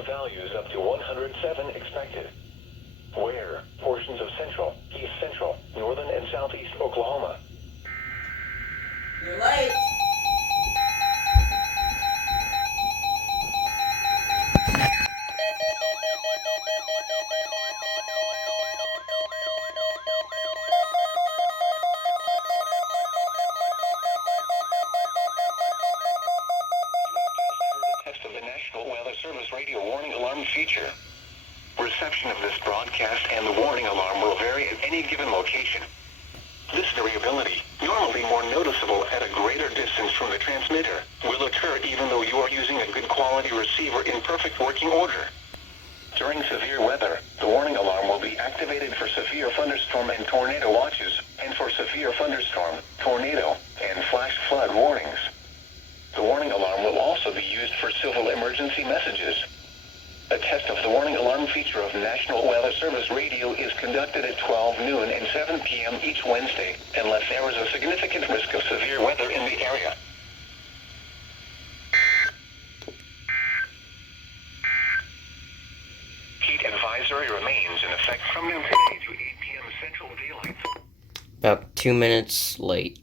to values up to 107 expected. Where? Portions of central, east central, northern and southeast Oklahoma. You're late. Test of the National Weather Service radio warning alarm feature. Reception of this broadcast and the warning alarm will vary at any given location. This variability, normally more noticeable at a greater distance from the transmitter, will occur even though you are using a good quality receiver in perfect working order. During severe weather, the warning alarm will be activated for severe thunderstorm and tornado watches, and for severe thunderstorm, tornado, and flash flood warnings. The warning alarm will also be used for civil emergency messages. A test of the warning alarm feature of National Weather Service radio is conducted at 12 noon and 7 p.m. each Wednesday, unless there is a significant risk of severe weather in the area. Heat advisory remains in effect from noon today to 8 p.m. Central Daylight. About 2 minutes late.